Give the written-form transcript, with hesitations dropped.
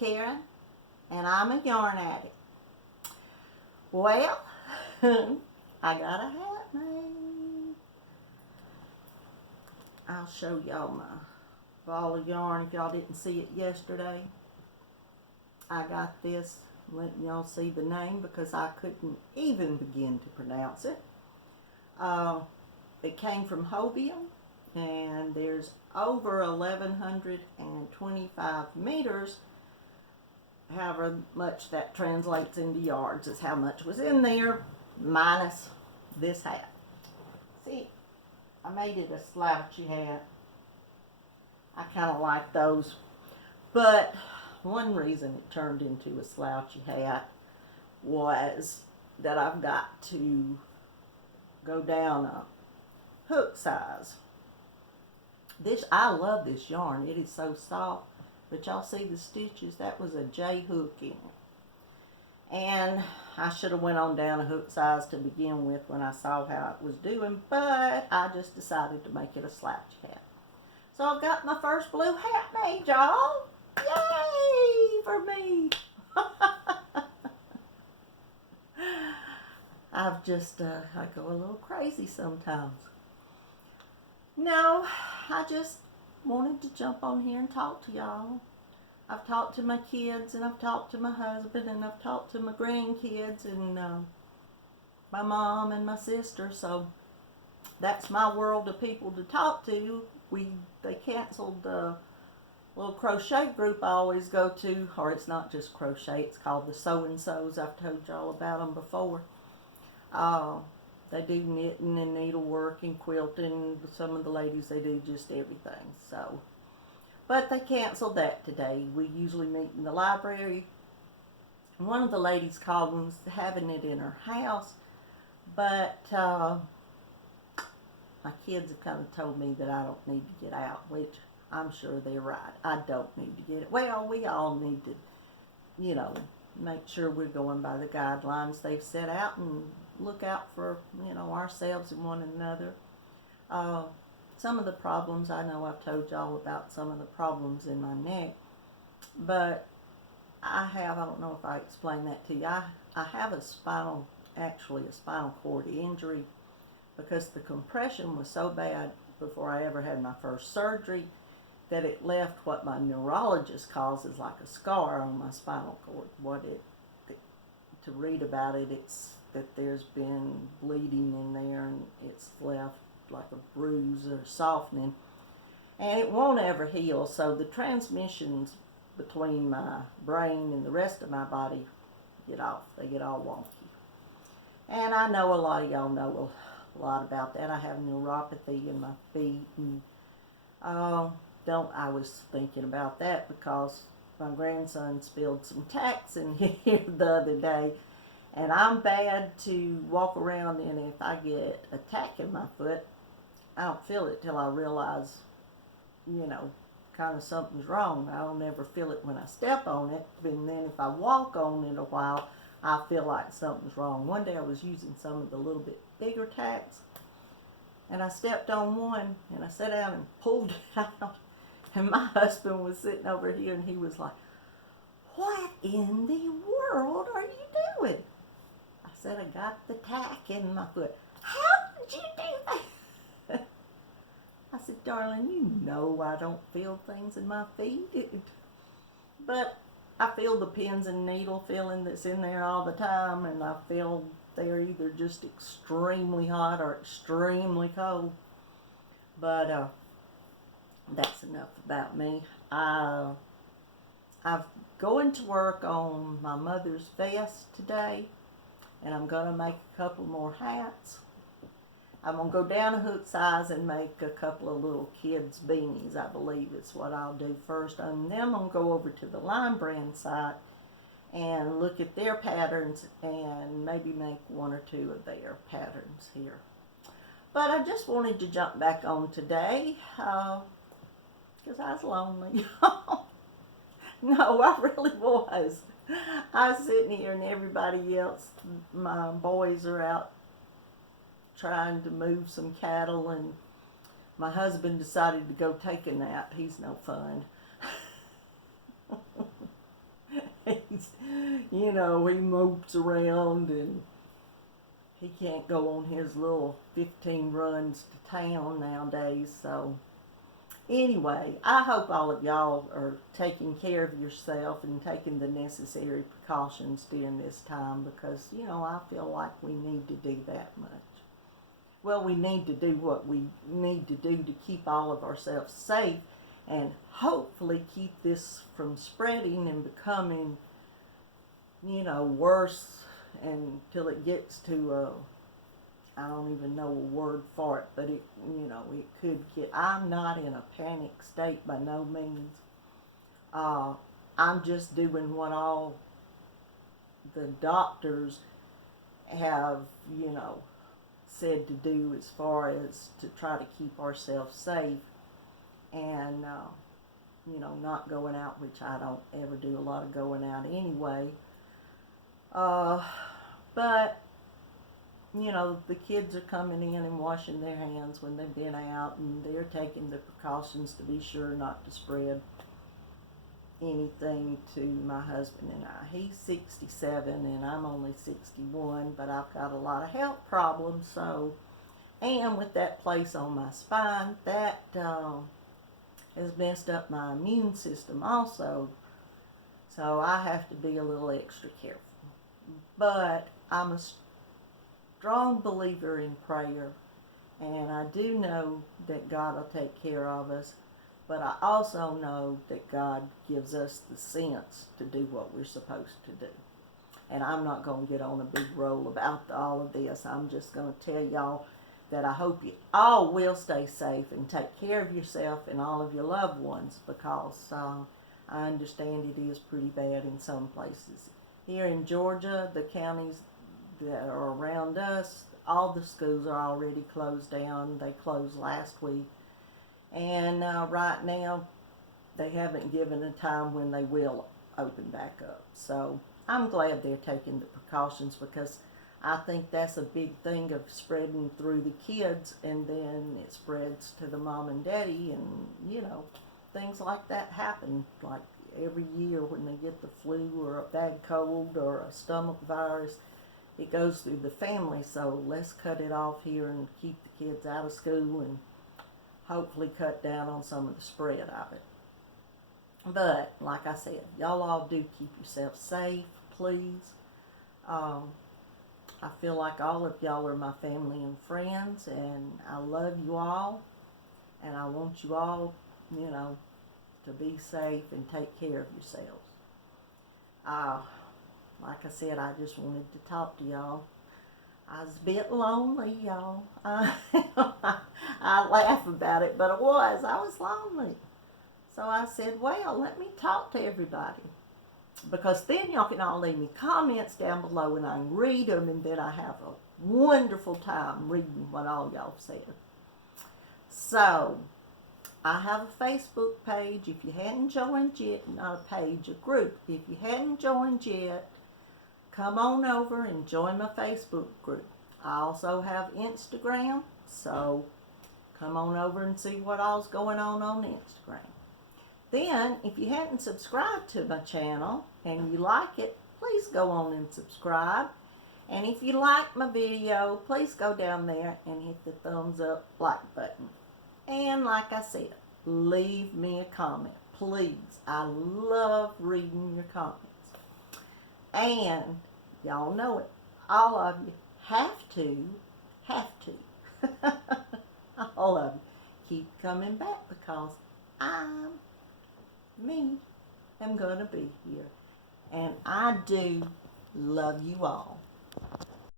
McCaghren, and I'm a yarn addict. Well, I got a hat made. I'll show y'all my ball of yarn if y'all didn't see it yesterday. I got this, letting y'all see the name because I couldn't even begin to pronounce it. It came from Hobium, and there's over 1,125 meters. However much that translates into yards is how much was in there, minus this hat. See, I made it a slouchy hat. I kind of like those, but one reason it turned into a slouchy hat was that I've got to go down a hook size. I love this yarn. It is so soft. But y'all see the stitches? That was a J hook in it. And I should have went on down a hook size to begin with when I saw how it was doing, but I just decided to make it a slouch hat. So I've got my first blue hat made, y'all. Yay for me. I've just, I go a little crazy sometimes. No, I just wanted to jump on here and talk to y'all. I've talked to my kids, and I've talked to my husband, and I've talked to my grandkids, and my mom and my sister. So that's my world of people to talk to. They canceled the little crochet group I always go to, or it's not just crochet, it's called the So-and-Sos. I've told y'all about them before. They do knitting and needlework and quilting. Some of the ladies, they do just everything. So, but they canceled that today. We usually meet in the library. One of the ladies called and was having it in her house, but my kids have kind of told me that I don't need to get out, which I'm sure they're right. I don't need to get it. Well, we all need to, you know, make sure we're going by the guidelines they've set out and look out for, you know, ourselves and one another. Some of the problems, I know I've told y'all about some of the problems in my neck, but I don't know if I explained that to you. I have a spinal cord injury because the compression was so bad before I ever had my first surgery that it left what my neurologist calls is like a scar on my spinal cord. To read about it, it's that there's been bleeding in there and it's left like a bruise or softening, and it won't ever heal. So the transmissions between my brain and the rest of my body get off. They get all wonky. And I know a lot of y'all know a lot about that. I have neuropathy in my feet, and I was thinking about that because my grandson spilled some tacks in here the other day, and I'm bad to walk around in. If I get a tack in my foot, I don't feel it till I realize, you know, kind of something's wrong. I don't ever feel it when I step on it, and then if I walk on it a while, I feel like something's wrong. One day I was using some of the little bit bigger tacks, and I stepped on one, and I sat down and pulled it out, and my husband was sitting over here, and he was like, "What in the world are you doing?" I said, "I got the tack in my foot." "How did you do that?" I said, "Darling, you know I don't feel things in my feet." But I feel the pins and needle feeling that's in there all the time, and I feel they're either just extremely hot or extremely cold. But that's enough about me. I'm going to work on my mother's vest today, and I'm going to make a couple more hats. I'm going to go down a hook size and make a couple of little kids' beanies, I believe is what I'll do first. And then I'm going to go over to the Line Brand site and look at their patterns and maybe make one or two of their patterns here. But I just wanted to jump back on today because I was lonely. No, I really was. I was sitting here and everybody else, my boys are out trying to move some cattle, and my husband decided to go take a nap. He's no fun. You know, he mopes around and he can't go on his little 15 runs to town nowadays. So anyway, I hope all of y'all are taking care of yourself and taking the necessary precautions during this time, because, you know, I feel like we need to do that much. Well, we need to do what we need to do to keep all of ourselves safe and hopefully keep this from spreading and becoming, you know, worse until it gets to I don't even know a word for it, but it, you know, it could get. I'm not in a panic state by no means. I'm just doing what all the doctors have, you know, said to do as far as to try to keep ourselves safe and, you know, not going out, which I don't ever do a lot of going out anyway. But, you know, the kids are coming in and washing their hands when they've been out, and they're taking the precautions to be sure not to spread anything to my husband and I. He's 67 and I'm only 61, but I've got a lot of health problems, so, and with that place on my spine, that has messed up my immune system also, so I have to be a little extra careful. But I'm a strong believer in prayer, and I do know that God will take care of us, but I also know that God gives us the sense to do what we're supposed to do. And I'm not going to get on a big roll about all of this. I'm just going to tell y'all that I hope you all will stay safe and take care of yourself and all of your loved ones, because I understand it is pretty bad in some places. Here in Georgia, the counties that are around us, all the schools are already closed down. They closed last week. And right now, they haven't given a time when they will open back up. So I'm glad they're taking the precautions, because I think that's a big thing of spreading through the kids, and then it spreads to the mom and daddy, and, you know, things like that happen. Like every year when they get the flu or a bad cold or a stomach virus, it goes through the family. So let's cut it off here and keep the kids out of school and hopefully cut down on some of the spread of it. But like I said, y'all all do keep yourself safe, please. I feel like all of y'all are my family and friends, and I love you all, and I want you all, you know, to be safe and take care of yourselves. Like I said, I just wanted to talk to y'all. I was a bit lonely, y'all. I laugh about it, but I was lonely. So I said, well, let me talk to everybody, because then y'all can all leave me comments down below and I can read them, and then I have a wonderful time reading what all y'all said. So I have a Facebook page. If you hadn't joined yet, not a page, a group. If you hadn't joined yet, come on over and join my Facebook group. I also have Instagram, so come on over and see what all's going on Instagram. Then, if you hadn't subscribed to my channel and you like it, please go on and subscribe. And if you like my video, please go down there and hit the thumbs up like button. And like I said, leave me a comment, please. I love reading your comments. And y'all know it, all of you have to, all of you, keep coming back, because I'm going to be here. And I do love you all.